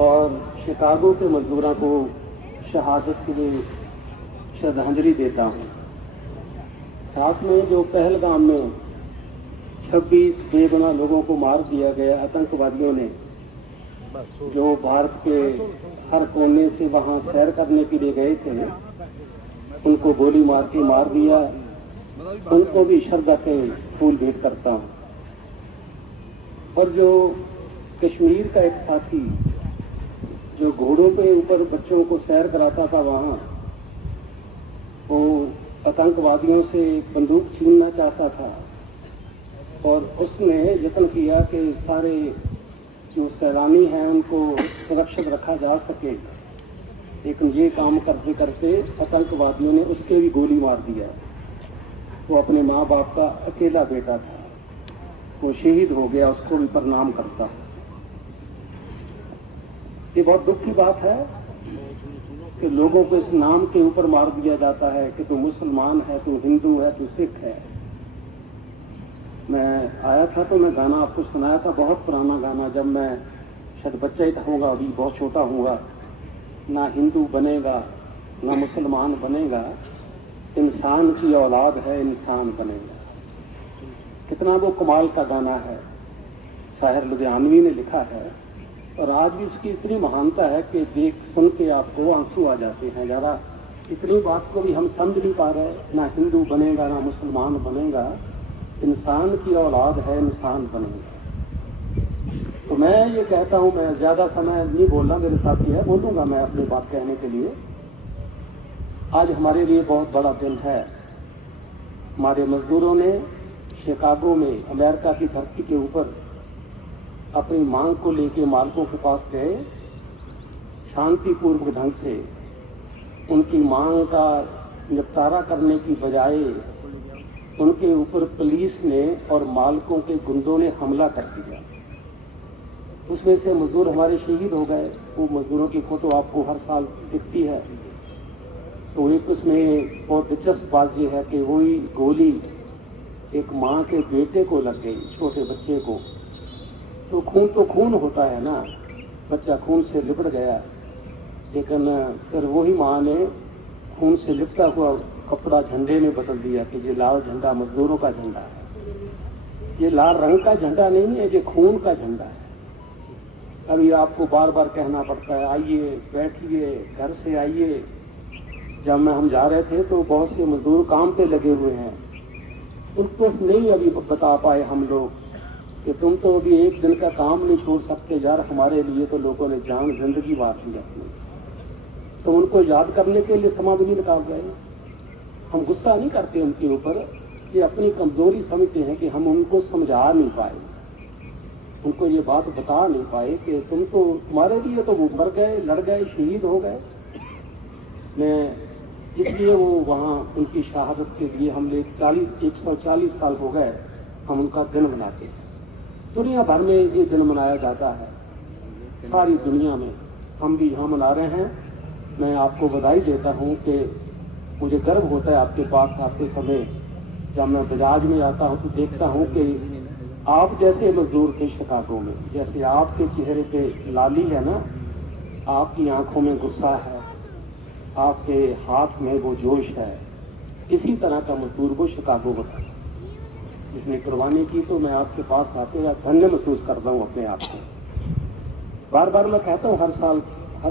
और शिकागो के मजदूरों को शहादत के लिए श्रद्धांजलि देता हूँ। साथ में जो पहलगाम में 26 बेगुनाह लोगों को मार दिया गया आतंकवादियों ने, जो भारत के हर कोने से वहाँ सैर करने के लिए गए थे, उनको गोली मार के मार दिया, उनको भी श्रद्धा के फूल भेंट करता हूँ। और जो कश्मीर का एक साथी जो घोड़ों के ऊपर बच्चों को सैर कराता था, वहाँ वो आतंकवादियों से बंदूक छीनना चाहता था और उसने यत्न किया कि सारे जो सैलानी हैं उनको सुरक्षित रखा जा सके, लेकिन ये काम करते करते आतंकवादियों ने उसके भी गोली मार दिया। वो अपने माँ बाप का अकेला बेटा था, वो शहीद हो गया, उसको भी प्रणाम करता। ये बहुत दुख की बात है कि लोगों को इस नाम के ऊपर मार दिया जाता है कि तू मुसलमान है, तू हिंदू है, तू सिख है। मैं आया था तो मैं गाना आपको सुनाया था, बहुत पुराना गाना, जब मैं शायद बच्चा ही होऊंगा, अभी बहुत छोटा होऊंगा। ना हिंदू बनेगा ना मुसलमान बनेगा, इंसान की औलाद है इंसान बनेगा। कितना वो कमाल का गाना है, शायर लुधियानवी ने लिखा है और आज भी उसकी इतनी महानता है कि देख सुन के आपको आंसू आ जाते हैं। ज़्यादा इतनी बात को भी हम समझ नहीं पा रहे। ना हिंदू बनेगा ना मुसलमान बनेगा, इंसान की औलाद है इंसान बनेगा। तो मैं ये कहता हूँ, मैं ज़्यादा समय नहीं बोलना, मेरे साथी है, बोलूँगा मैं अपनी बात कहने के लिए। आज हमारे लिए बहुत बड़ा दिन है। हमारे मजदूरों ने शिकागो में अमेरिका की धरती के ऊपर अपनी मांग को लेकर मालिकों के पास गए, शांतिपूर्वक ढंग से उनकी मांग का निपटारा करने की बजाय उनके ऊपर पुलिस ने और मालिकों के गुंडों ने हमला कर दिया। उसमें से मजदूर हमारे शहीद हो गए। वो मजदूरों की फोटो आपको हर साल दिखती है। तो एक उसमें बहुत दिलचस्प बात यह है कि वही गोली एक माँ के बेटे को लग गई, छोटे बच्चे को। तो खून होता है ना, बच्चा खून से लिपट गया, लेकिन फिर वही माँ ने खून से लिपटा हुआ कपड़ा झंडे में बदल दिया कि ये लाल झंडा मजदूरों का झंडा है। ये लाल रंग का झंडा नहीं है, ये खून का झंडा है। अभी आपको बार बार कहना पड़ता है, आइए बैठिए, घर से आइए। जब मैं हम जा रहे थे तो बहुत से मजदूर काम पे लगे हुए हैं, उनको नहीं अभी बता पाए हम लोग कि तुम तो अभी एक दिन का काम नहीं छोड़ सकते यार, हमारे लिए तो लोगों ने जान जिंदगी बांट दी अपनी। तो उनको याद करने के लिए समा भी निकाल रहे हैं। हम गुस्सा नहीं करते उनके ऊपर, ये अपनी कमजोरी समझते हैं कि हम उनको समझा नहीं पाए, उनको ये बात बता नहीं पाए कि तुम तो, तुम्हारे लिए तो वो मर गए, लड़ गए, शहीद हो गए। मैं इसलिए वो वहाँ उनकी शहादत के लिए हम लोग 140 साल हो गए हम उनका दिन मनाते हैं। दुनिया भर में ये दिन मनाया जाता है, सारी दुनिया में, हम भी यहाँ मना रहे हैं। मैं आपको बधाई देता हूँ कि मुझे गर्व होता है आपके पास आते समय। जब मैं बजाज में आता हूँ तो देखता हूँ कि आप जैसे मजदूर थे शिकागो में, जैसे आपके चेहरे पे लाली है ना, आपकी आंखों में गुस्सा है, आपके हाथ में वो जोश है, इसी तरह का मजदूर वो शिकागो में था जिसने कुर्बानी की। तो मैं आपके पास आते हुए धन्य महसूस करता हूँ अपने आप को। बार बार मैं कहता हूँ हर साल,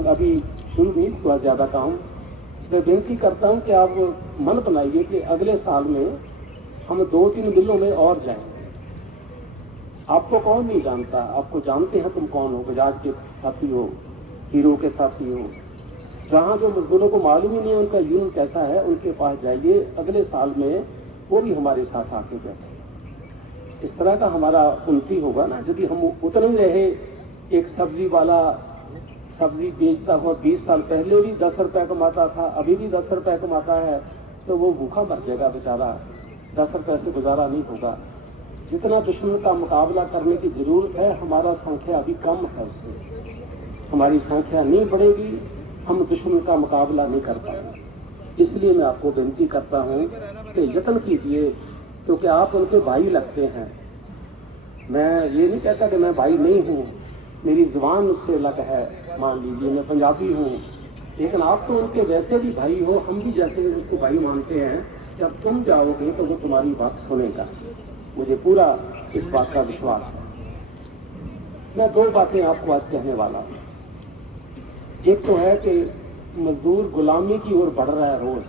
अभी शुरू नहीं हुआ ज़्यादा काम, मैं विनती करता हूँ कि आप मन बनाइए कि अगले साल में हम 2-3 मिलों में और जाएंगे। आपको कौन नहीं जानता, आपको जानते हैं तुम कौन हो, बजाज के साथी हो, हीरो के साथी हो। जहाँ जो मजदूरों को मालूम ही नहीं है उनका यूनियन कैसा है, उनके पास जाइए, अगले साल में वो भी हमारे साथ आके बैठे। इस तरह का हमारा उन्नति होगा ना, यदि हम उतने ही रहे। एक सब्जी वाला सब्जी बेचता हुआ 20 साल पहले भी 10 रुपये कमाता था, अभी भी 10 रुपये कमाता है, तो वो भूखा मर जाएगा बेचारा, 10 रुपये से गुजारा नहीं होगा। जितना दुश्मन का मुकाबला करने की ज़रूरत है, हमारा संख्या अभी कम है, उससे हमारी संख्या नहीं बढ़ेगी, हम दुश्मन का मुकाबला नहीं कर पाएंगे। इसलिए मैं आपको विनती करता हूँ कि यत्न कीजिए, क्योंकि आप उनके भाई लगते हैं। मैं ये नहीं कहता कि मैं भाई नहीं हूँ, मेरी ज़ुबान उससे अलग है, मान लीजिए मैं पंजाबी हूँ, लेकिन आप तो उनके वैसे भी भाई हो, हम भी जैसे उसको भाई मानते हैं। जब तुम जाओगे तो वो तुम्हारी बात सुनेगा, मुझे पूरा इस बात का विश्वास है। मैं दो बातें आपको आज कहने वाला हूँ। एक तो है कि मजदूर गुलामी की ओर बढ़ रहा है रोज।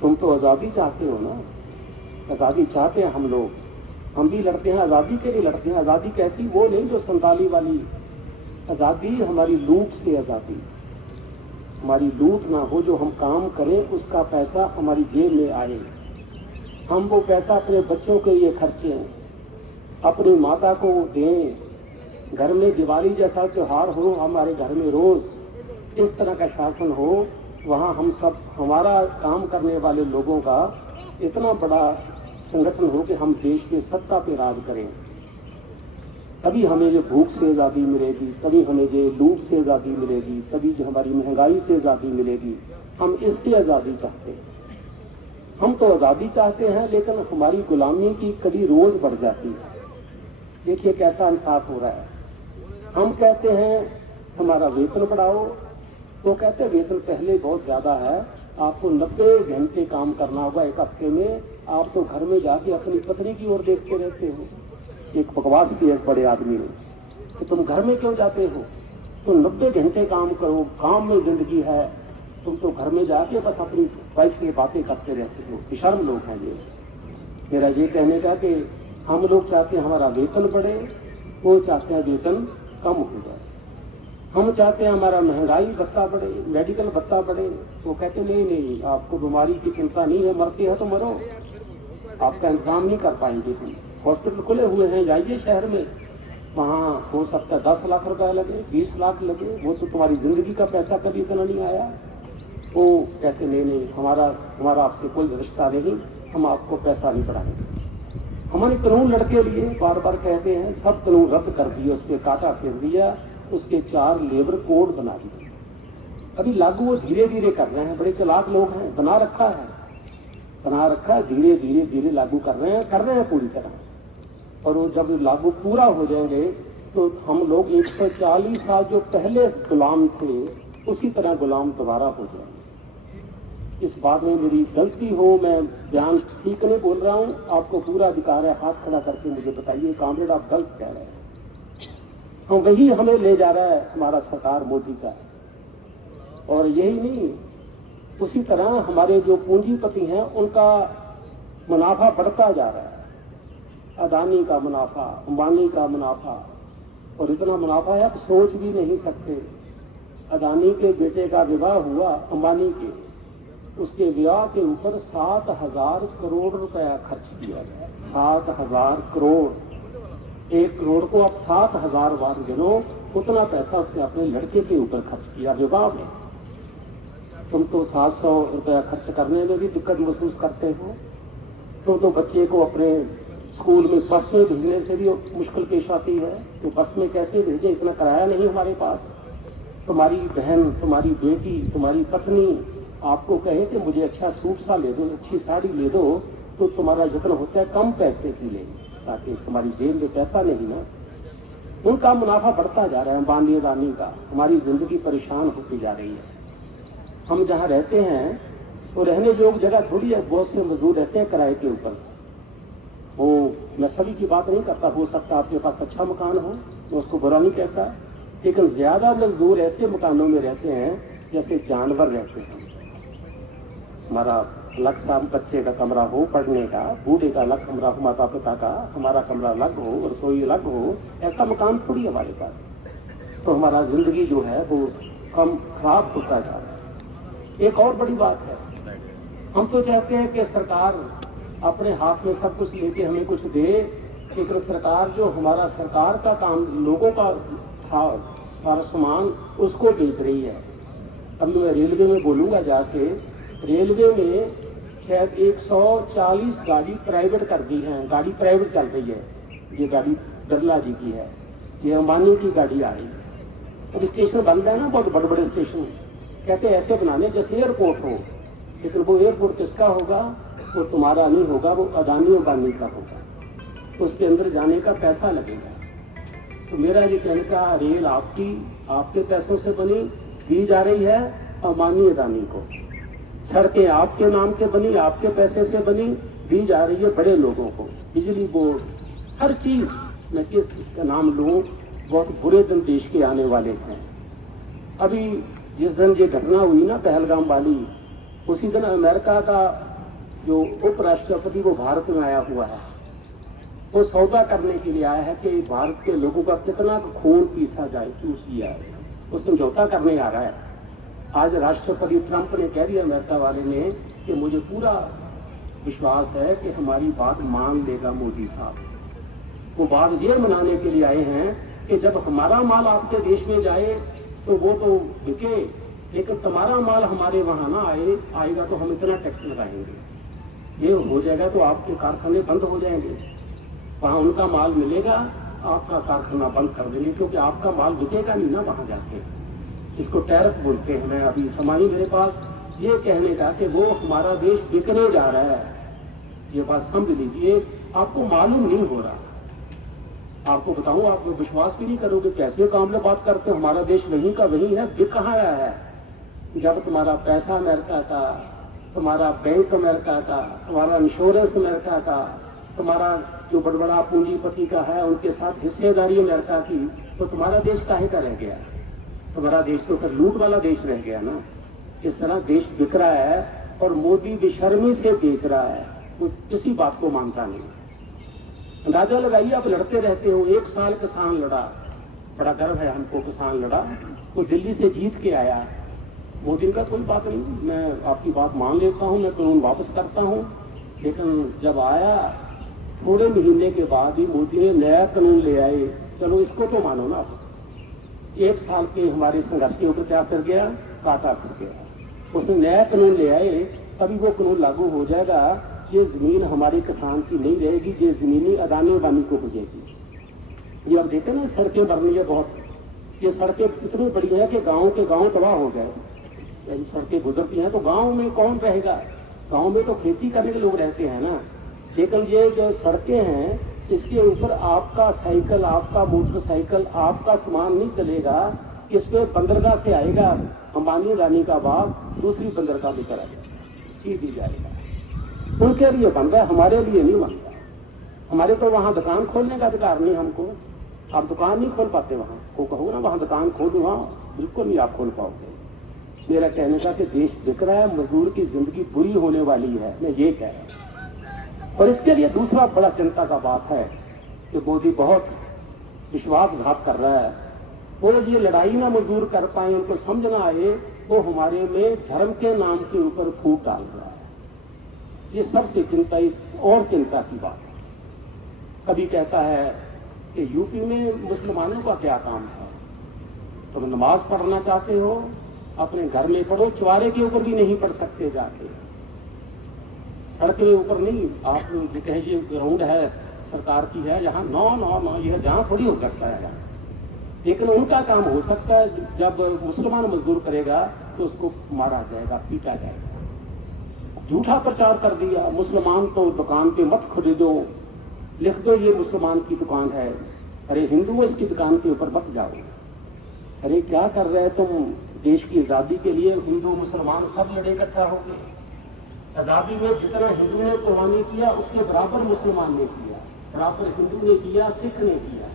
तुम तो आज़ादी चाहते हो ना, आज़ादी चाहते हैं हम लोग, हम भी लड़ते हैं, आज़ादी के लिए लड़ते हैं। आज़ादी कैसी? वो नहीं जो 47 वाली आज़ादी, हमारी लूट से आज़ादी, हमारी लूट ना हो, जो हम काम करें उसका पैसा हमारी जेब में आए, हम वो पैसा अपने बच्चों के लिए खर्चें, अपनी माता को दें, घर में दिवाली जैसा त्यौहार हो हमारे घर में रोज इस तरह का शासन हो, वहाँ हम सब, हमारा काम करने वाले लोगों का इतना बड़ा संगठन हो कि हम देश में सत्ता पे राज करें। तभी हमें जो भूख से आज़ादी मिलेगी, तभी हमें जो लूट से आज़ादी मिलेगी, तभी जो हमारी महंगाई से आज़ादी मिलेगी। हम इससे आज़ादी चाहते हैं। हम तो आज़ादी चाहते हैं, लेकिन हमारी गुलामी की कड़ी रोज बढ़ जाती है। देखिए कैसा इंसाफ हो रहा है। हम कहते हैं हमारा वेतन बढ़ाओ, तो कहते हैं वेतन पहले बहुत ज़्यादा है, आपको 90 घंटे काम करना होगा एक हफ्ते में। आप तो घर में जाके अपनी पत्नी की ओर देखते रहते हो। एक बकवास की एक बड़े आदमी ने कि तुम घर में क्यों जाते हो, तो 90 घंटे काम करो, काम में जिंदगी है, तुम तो घर में जाके बस अपनी वाइफ की बातें करते रहते हो। बेशर्म लोग हैं ये। मेरा ये कहने का कि हम लोग चाहते हैं हमारा वेतन बढ़े, वो चाहते हैं वेतन कम हो जाए। हम चाहते हैं हमारा महंगाई भत्ता बढ़े, मेडिकल भत्ता बढ़े, वो कहते नहीं नहीं, आपको बीमारी की चिंता नहीं है, मरते हैं तो मरो, आपका इंतजाम नहीं कर पाएंगे हम। हॉस्पिटल खुले हुए हैं, जाइए शहर में, वहाँ हो सकता है 10 लाख रुपया लगे, 20 लाख लगे, वो तो तुम्हारी जिंदगी का पैसा कभी इतना नहीं आया। वो कहते नहीं नहीं, हमारा आपसे कोई रिश्ता नहीं, हम आपको पैसा नहीं बढ़ाएंगे। हमारे कानून लड़के लिए बार बार कहते हैं, सब कानून रद्द कर दिए, उस पर कांटा फेर दिया, उसके 4 लेबर कोड बना दिए। अभी लागू वो धीरे धीरे कर रहे हैं, बड़े चालाक लोग हैं, बना रखा है, धीरे धीरे लागू कर रहे हैं पूरी तरह। और वो जब लागू पूरा हो जाएंगे तो हम लोग 140 साल जो पहले गुलाम थे उसी तरह गुलाम दोबारा हो जाएंगे। इस बात में मेरी गलती हो, मैं बयान ठीक नहीं बोल रहा हूँ, आपको पूरा अधिकार है, हाथ खड़ा करके मुझे बताइए कामरेड आप गलत कह रहे हैं। हम वही हमें ले जा रहा है हमारा सरकार मोदी का। और यही नहीं, उसी तरह हमारे जो पूंजीपति हैं उनका मुनाफा बढ़ता जा रहा है। अदानी का मुनाफा, अंबानी का मुनाफा, और इतना मुनाफा है आप सोच भी नहीं सकते। अदानी के बेटे का विवाह हुआ, अंबानी के, उसके विवाह के ऊपर 7,000 करोड़ रुपया खर्च किया गया। 7,000 करोड़, 1 करोड़ को आप 7,000 बार गिनो, उतना पैसा उसने अपने लड़के के ऊपर खर्च किया विवाह में। तुम तो 700 रुपया खर्च करने में भी दिक्कत महसूस करते हो। तुम तो बच्चे को अपने स्कूल में बस में भेजने से भी मुश्किल पेश आती है, तो बस में कैसे भेजे, इतना किराया नहीं हमारे पास। तुम्हारी बहन, तुम्हारी बेटी, तुम्हारी पत्नी आपको कहे कि मुझे अच्छा सूट सा ले दो, अच्छी साड़ी ले दो, तो तुम्हारा यत्न होता है कम पैसे की ले, ताकि तुम्हारी जेब में पैसा नहीं ना। उनका मुनाफा बढ़ता जा रहा है, अंबानी अदानी का। हमारी जिंदगी परेशान होती जा रही है। हम जहाँ रहते हैं वो रहने योग्य जगह थोड़ी है, बहुत से मजदूर रहते हैं किराए के ऊपर। वो मैं सभी की बात नहीं करता, हो सकता आपके पास अच्छा मकान हो, मैं उसको बुरा नहीं कहता, लेकिन ज्यादा मजदूर ऐसे मकानों में रहते हैं जैसे जानवर रहते हैं। हमारा अलग सा बच्चे का कमरा हो पढ़ने का, बूढ़े का अलग कमरा हो, माता पिता का, हमारा कमरा अलग हो, रसोई अलग हो, ऐसा मकान थोड़ी हमारे पास। तो हमारा जिंदगी जो है वो कम खराब होता जा रहा है। एक और बड़ी बात है, हम तो चाहते हैं कि सरकार अपने हाथ में सब कुछ लेके हमें कुछ दे, लेकिन सरकार जो हमारा सरकार का काम, लोगों का था सारा सामान, उसको बेच रही है। अभी मैं रेलवे में बोलूँगा जाके, रेलवे में शायद 140 गाड़ी प्राइवेट कर दी हैं, गाड़ी प्राइवेट चल रही है। ये गाड़ी बिरला जी की है, ये अंबानी की गाड़ी आ रही है। अब स्टेशन बंद है ना, बहुत बड़े बड़े स्टेशन, कहते हैं ऐसे बनाने जैसे एयरपोर्ट हो, लेकिन वो एयरपोर्ट किसका होगा? वो तुम्हारा नहीं होगा, वो अदानी अंबानी का होगा। उस पे अंदर जाने का पैसा लगेगा। तो मेरा ये कहने का, रेल आपके पैसों से बनी, दी जा रही है अंबानी अदानी को। सड़कें आपके नाम के बनी, आपके पैसे से बनी, दी जा रही है बड़े लोगों को। बिजली बोर्ड, हर चीज, मैं किसका नाम लूं, बहुत बुरे दिन देश के आने वाले हैं। अभी जिस दिन ये घटना हुई ना पहलगाम वाली, उसी दिन अमेरिका का जो उपराष्ट्रपति वो भारत में आया हुआ है। वो सौदा करने के लिए आया है कि भारत के लोगों का कितना खून पीसा जाए, चूस लिया है। वो समझौता करने आ रहा है। आज राष्ट्रपति ट्रंप ने कह दिया अमेरिका वाले ने कि मुझे पूरा विश्वास है कि हमारी बात मान लेगा मोदी साहब। वो बात ये मनाने के लिए आए हैं कि जब हमारा माल आपके देश में जाए तो वो तो बिके, लेकिन तुम्हारा माल हमारे वहां ना आएगा तो हम इतना टैक्स लगाएंगे। ये हो जाएगा तो आपके कारखाने बंद हो जाएंगे, वहां उनका माल मिलेगा, आपका कारखाना बंद कर देंगे, क्योंकि आपका माल बिकेगा नहीं ना वहां जाके। इसको टैरिफ बोलते हैं। मैं अभी समाई मेरे पास ये कहने का कि वो हमारा देश बिकने जा रहा है। ये बात समझ लीजिए, आपको मालूम नहीं हो रहा। आपको बताऊं, आप विश्वास भी नहीं करोगे, कैसे काम में बात करते हो। हमारा देश वहीं का वहीं है, बिक कहाँ रहा है। जब तुम्हारा पैसा अमेरिका का, तुम्हारा बैंक अमेरिका का, तुम्हारा इंश्योरेंस अमेरिका का, तुम्हारा जो बड़ा पूंजीपति का है उनके साथ हिस्सेदारी अमेरिका की, तो तुम्हारा देश काहे का रह गया। तुम्हारा देश तो फिर लूट वाला देश रह गया ना। इस तरह देश बिक रहा है और मोदी बेशर्मी से बेच रहा है, वो किसी बात को मानता नहीं। अंदाजा लगाइए, आप लड़ते रहते हो। 1 साल किसान लड़ा, बड़ा गर्व है हमको, किसान लड़ा, वो दिल्ली से जीत के आया। मोदी का कोई बात नहीं, मैं आपकी बात मान लेता हूँ, मैं कानून वापस करता हूँ। लेकिन जब आया थोड़े महीने के बाद ही मोदी ने नया कानून ले आए। चलो इसको तो मानो ना। 1 साल के हमारे संघर्ष के ऊपर क्या फिर गया, काटा फिर गया। उसने नया कानून ले आए, तभी वो कानून लागू हो जाएगा। ये जमीन हमारे किसान की नहीं रहेगी, ये जमीनी अदानी अदानी को हो जाएगी। ये अब देखे ना, सड़कें बन रही है बहुत। ये सड़कें इतनी बड़ी है कि गाँव के गाँव तबाह हो गए। यदि सड़कें गुजरती हैं तो गाँव में कौन रहेगा। गाँव में तो खेती करने के लोग रहते हैं ना। लेकिन ये जो सड़कें हैं, इसके ऊपर आपका साइकिल, आपका मोटरसाइकिल, आपका सामान नहीं चलेगा। इस पे बंदरगाह से आएगा अंबानी रानी का बाग, दूसरी बंदरगाह में चला जाएगा, सीधी जाएगा। उनके लिए बन रहा है, हमारे लिए नहीं बन रहा। हमारे तो वहां दुकान खोलने का अधिकार नहीं हमको। आप दुकान नहीं खोल पाते वहां। वो कहो ना वहां दुकान खोलो, वहां बिल्कुल नहीं आप खोल पाओगे। मेरा कहने का कि देश बिक रहा है, मजदूर की जिंदगी बुरी होने वाली है, मैं ये कह रहा हूं। और इसके लिए दूसरा बड़ा चिंता का बात है कि मोदी बहुत विश्वासघात कर रहा है। वो ये लड़ाई ना मजदूर कर पाए, उनको समझ ना आए, वो हमारे में धर्म के नाम के ऊपर फूट डाल रहा है। ये सबसे चिंता, इस और चिंता की बात है। कभी कहता है कि यूपी में मुसलमानों का क्या काम है। तुम नमाज पढ़ना चाहते हो, अपने घर में पढ़ो, चुवारे के ऊपर भी नहीं पढ़ सकते जाके, सड़क के ऊपर नहीं। आप कहिए ग्राउंड है सरकार की है, यहाँ नो यह जहाँ थोड़ी हो सकता है। लेकिन उनका काम हो सकता है, जब मुसलमान मजदूर करेगा तो उसको मारा जाएगा, पीटा जाएगा। झूठा प्रचार कर दिया, मुसलमान तो दुकान पे मत खरीदो, लिख दो ये मुसलमान की दुकान है। अरे हिंदू इसकी दुकान के ऊपर मत जाओ। अरे क्या कर रहे हैं तुम। देश की आजादी के लिए हिंदू मुसलमान सब लड़े इकट्ठा हो गए। आजादी में जितना हिंदू ने कुर्बानी किया उसके बराबर मुसलमान ने किया, बराबर हिंदू ने किया, सिख ने किया।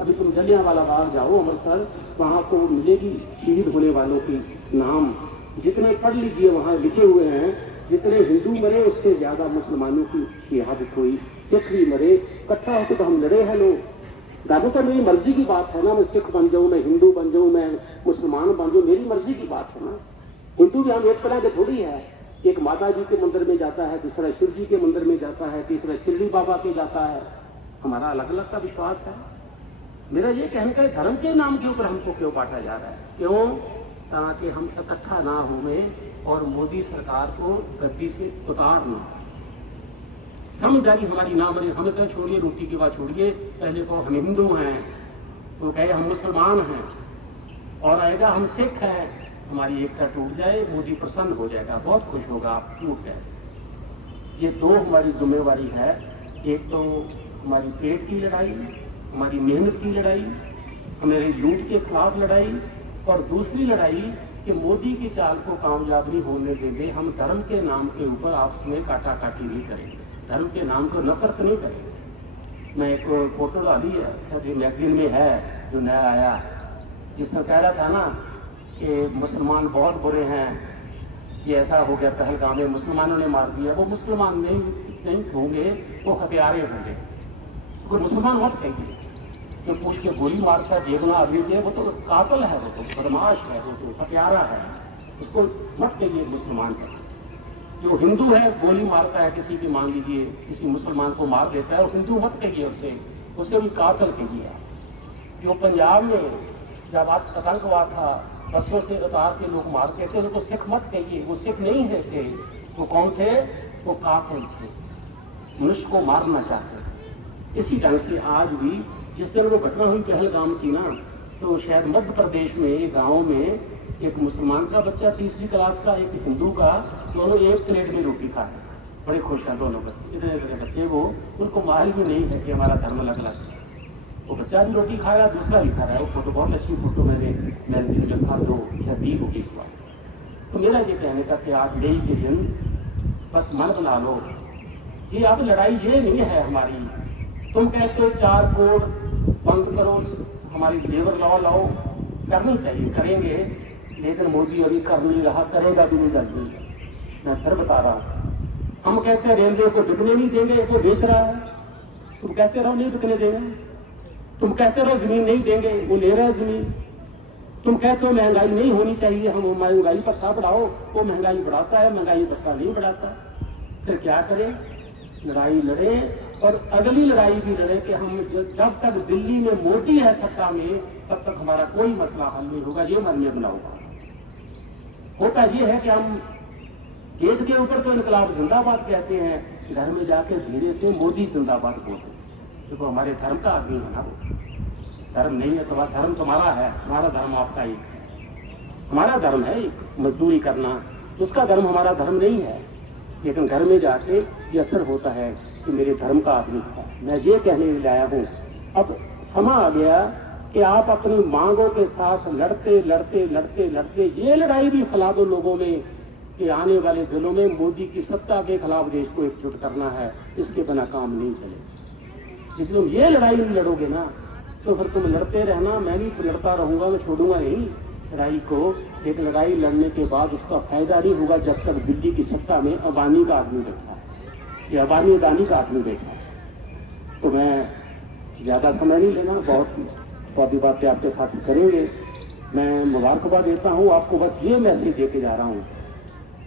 अभी तुम जलियांवाला बाग जाओ अमृतसर, वहां को मिलेगी शहीद होने वालों की नाम। जितने पढ़ लीजिए वहां लिखे हुए हैं, जितने हिंदू मरे उससे ज्यादा मुसलमानों की शहादत हुई। सिख भी मरे, इकट्ठा होकर तो हम लड़े हैं लोग। दादू तो मेरी मर्जी की बात है ना, मैं सिख बन जाऊं, मैं हिंदू बन जाऊं, मैं मुसलमान बन जाऊं, मेरी मर्जी की बात है ना। हिंदू भी हम एक तरह के थोड़ी है। एक माता जी के मंदिर में जाता है, दूसरा शिव जी के मंदिर में जाता है, तीसरा शिरडी बाबा के जाता है। हमारा अलग अलग का विश्वास है। मेरा ये कहने का धर्म के नाम के ऊपर हमको क्यों बांटा जा रहा है, क्यों, ताकि हम इकट्ठा ना हुए और मोदी सरकार को गद्दी से उतारना। समझदारी हमारी ना बने। हमें तो छोड़िए, रोटी की बात छोड़िए, पहले को हम हिंदू हैं, तो कहे हम मुसलमान हैं, और आएगा हम सिख हैं। हमारी एकता टूट जाए, मोदी प्रसन्न हो जाएगा, बहुत खुश होगा, आप टूट गए। ये दो हमारी जिम्मेवारी है। एक तो हमारी पेट की लड़ाई, हमारी मेहनत की लड़ाई, हमारे लूट के खिलाफ लड़ाई, और दूसरी लड़ाई कि मोदी की चाल को कामयाब नहीं होने देंगे। हम धर्म के नाम के ऊपर आपस में काटा काटी नहीं करेंगे, धर्म के नाम को नफरत नहीं करेंगे। मैं एक फोटो डाली है, अभी मैगजीन में है जो नया आया, जिसमें कह रहा था ना कि मुसलमान बहुत बुरे हैं, ये ऐसा हो गया पहलगाम में मुसलमानों ने मार दिया। वो मुसलमान नहीं होंगे, वो हथियारे होंगे। वो मुसलमान मत कहिए, जो पूछ के गोली मारता है बेगुनाह आदमी के, वो तो कातिल है, वो तो बदमाश है, वो तो हथियारा है, उसको मत कहिए मुसलमान का। जो हिंदू है गोली मारता है किसी की, मान लीजिए किसी मुसलमान को मार देता है, वो हिंदू मत कहिए, उसे भी कातिल कहिए। जो पंजाब में जब आतंकवाद था, बसों से उतार के लोग मारते थे, उनको सिख मत कहिए, वो सिख नहीं है थे, वो कौन थे? वो कातिल थे, मनुष्य को मारना चाहते थे। इसी ढंग से आज भी जिस तरह वो घटना हुई पहलगाम की ना, तो शायद मध्य प्रदेश में एक गाँव में एक मुसलमान का बच्चा 3री क्लास का, एक हिंदू का, दोनों एक प्लेट में रोटी खा रहे, बड़े खुश हैं दोनों बच्चे, इतने बड़े बच्चे, वो उनको मालूम भी नहीं है कि हमारा धर्म अलग अलग है। वो बच्चा भी रोटी खा रहा है, दूसरा भी खा रहा है। वो फोटो बहुत अच्छी फोटो मैंने रखा, दो या दी होगी इस बार। तो मेरा ये कहने का कि आप यही के दिन बस मन बना लो, ये अब लड़ाई ये नहीं है हमारी। तुम कहते हो 4 कोड बंद करो, हमारी लेबर लॉ लाओ, करनी चाहिए, करेंगे, लेकिन मोदी अभी कर नहीं रहा, करेगा भी नहीं जल्दी। मैं फिर बता रहा हूँ, हम कहते हैं रेलवे को बिकने नहीं देंगे, वो बेच रहा है, तुम कहते रहो नहीं बिकने देंगे, तुम कहते रहो जमीन नहीं देंगे, वो ले रहा है जमीन। तुम कहते हो महंगाई नहीं होनी चाहिए, हम महंगाई पत्ता बढ़ाओ, वो महंगाई बढ़ाता है, महंगाई पत्ता नहीं बढ़ाता। फिर क्या करें? लड़ाई लड़े, और अगली लड़ाई भी लड़े कि हम जब तक दिल्ली में मोदी है सत्ता में, तब तक हमारा कोई मसला हल नहीं होगा। ये मन में बनाऊंगा। होता ये है कि हम गेट के ऊपर तो इनकलाब जिंदाबाद कहते हैं, घर में जाके धीरे से मोदी जिंदाबाद बोलते हैं। देखो हमारे धर्म का आदमी है ना, वो धर्म नहीं है, तुम्हारा धर्म तुम्हारा है, हमारा धर्म आपका एक है। हमारा धर्म है मजदूरी करना, उसका धर्म हमारा धर्म नहीं है। लेकिन घर में जाके ये असर होता है कि मेरे धर्म का आदमी है। मैं ये कहने लाया हूँ, अब समा आ गया कि आप अपनी मांगों के साथ लड़ते लड़ते लड़ते लड़ते ये लड़ाई भी फैला दो लोगों में कि आने वाले दिनों में मोदी की सत्ता के खिलाफ देश को एकजुट करना है, इसके बिना काम नहीं चले। लेकिन तुम ये लड़ाई नहीं लड़ोगे ना, तो फिर तुम लड़ते रहना, मैं भी तो लड़ता रहूंगा, मैं छोड़ूंगा नहीं लड़ाई को। लेकिन लड़ाई लड़ने के बाद उसका फायदा नहीं होगा जब तक दिल्ली की सत्ता में अबानी का आदमी बैठा है, या अबानी का आदमी बैठा है। तो मैं ज़्यादा समय नहीं लेना, बहुत बातें आपके साथ करेंगे। मैं मुबारकबाद देता हूँ आपको, बस ये मैसेज दे के जा रहा हूँ।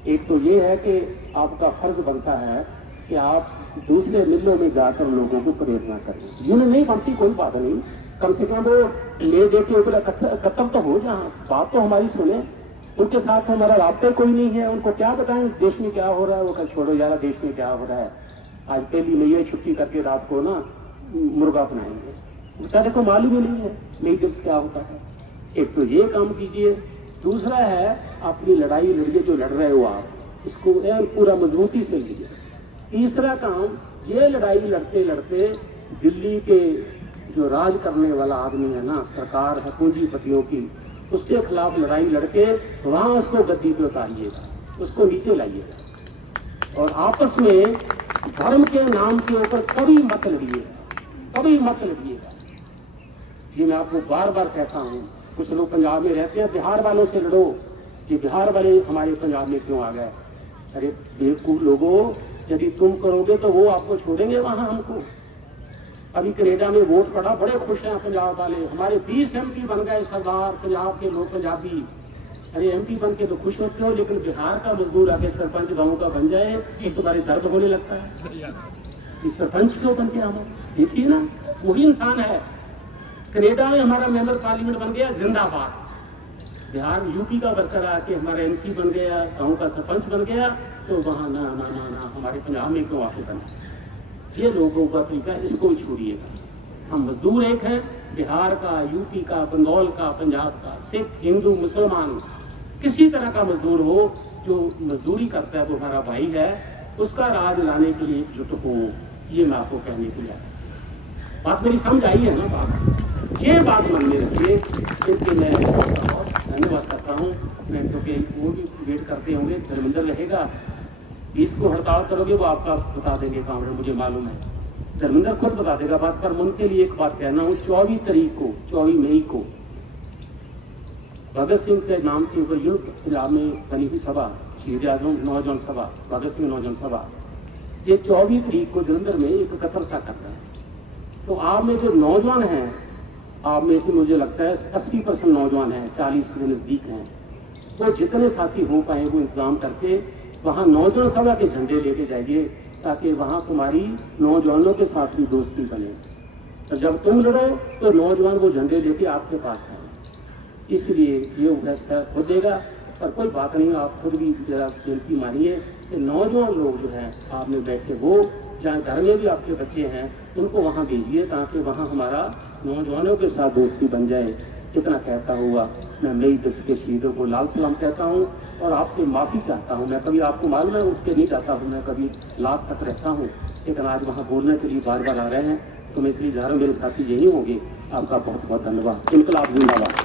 एक तो ये है कि आपका फर्ज बनता है कि आप दूसरे मिलों में जाकर लोगों को प्रेरणा करें। यूनियन नहीं बनती कोई बात नहीं, कम से कम वो ले दे के ऊपर खत्म तो हो जाए, बात तो हमारी सुने। उनके साथ हमारा राब्ता कोई नहीं है, उनको क्या बताएं देश में क्या हो रहा है। वो कल छोड़ो यार, देश में क्या हो रहा है, आज पहली मई छुट्टी करके रात को ना मुर्गा बनाएंगे, बेचारे को मालूम ही नहीं है मई दिवस क्या होता है। एक तो ये काम कीजिए, दूसरा है अपनी लड़ाई लड़िए जो लड़ रहे हो आप, इसको पूरा मजबूती से लीजिए। तीसरा काम, ये लड़ाई लड़ते लड़ते दिल्ली के जो राज करने वाला आदमी है ना, सरकार है पूंजीपतियों की, उसके खिलाफ लड़ाई लड़के वहां उसको गद्दी पे उतारिएगा, उसको नीचे लाइएगा। और आपस में धर्म के नाम के ऊपर कभी मत लड़िएगा, कभी मत लड़िएगा। ये मैं आपको बार बार कहता हूँ। कुछ लोग पंजाब में रहते हैं, बिहार वालों से लड़ो कि बिहार वाले हमारे पंजाब में क्यों आ गए। अरे बेवकूफ लोगों, यदि तुम करोगे तो वो आपको छोड़ेंगे वहां हमको। अभी कनेडा में वोट पड़ा, बड़े खुश हैं पंजाब वाले, हमारे 20 MP बन गए सरदार, पंजाब के लोग पंजाबी। अरे MP बन के तो खुश होते हो, लेकिन बिहार का मजदूर आके सरपंच गाँव का बन जाए एक तुम्हारे दर्द होने लगता है। इस सरपंच क्यों बन गया हम? देखिए ना, वही इंसान है। कनेडा में हमारा मेंबर पार्लियामेंट बन गया जिंदाबाद, बिहार UP का वर्कर आके हमारा MC बन गया, गाँव का सरपंच बन गया, तो वहाँ ना ना ना ना हमारे पंजाब में क्यों आके बना। ये लोगों का तरीका, इसको छोड़िएगा। हम मजदूर एक हैं, बिहार का, UP का, बंगाल का, पंजाब का, सिख, हिंदू, मुसलमान, किसी तरह का मजदूर हो, जो मजदूरी करता है वो हमारा भाई है, उसका राज लाने के लिए एकजुट हो। ये मैं आपको कहने के लिए बात मेरी समझ आई है ना? बात ये बात मन में रखिए। इसलिए मैं बहुत धन्यवाद करता हूँ। मैं क्योंकि वो भी वेट करते होंगे, धर्मेंद्र रहेगा, इसको हड़ताल करोगे वो आपका बता देंगे कामरेड, मुझे मालूम है, धर्मेंद्र खुद बता देगा बात। पर उनके लिए एक बात कहना हूँ, 24 मई को भगत सिंह के नाम के ऊपर यूं पंजाब में बनी हुई सभा, शहीद आजम नौजवान सभा, भगत सिंह नौजवान सभा, ये 24 तारीख को जलंधर में एक एकत्रता करता है। तो आप में जो नौजवान हैं, आप में से मुझे लगता है 80% नौजवान हैं, 40 के नज़दीक हैं, तो जितने साथी हो पाए वो इंतजाम करके वहाँ नौजवान सभा के झंडे लेके जाइए, ताकि वहाँ तुम्हारी नौजवानों के साथ भी दोस्ती बने। तो जब तुम लड़ो तो नौजवान वो झंडे लेके आपके पास आए। इसलिए ये फैसला खुद देगा। पर कोई बात नहीं, आप खुद भी जरा विनती मानिए कि नौजवान लोग जो हैं आप में बैठे, वो जहाँ घर में भी आपके बच्चे हैं उनको वहाँ भेजिए, ताकि वहाँ हमारा नौजवानों के साथ दोस्ती बन जाए। इतना कहता हुआ मैं मई दिवस के शहीदों को लाल सलाम कहता हूँ और आपसे माफ़ी चाहता हूँ। मैं कभी आपको मालूम है उठ के नहीं जाता हूँ, मैं कभी लास्ट तक रहता हूँ, लेकिन आज वहाँ बोलने के लिए बार बार आ रहे हैं, तो मैं इसलिए जा रहा हूँ, मेरे साथी यही होंगे। आपका बहुत बहुत धन्यवाद। इनकलाब जिंदाबाद।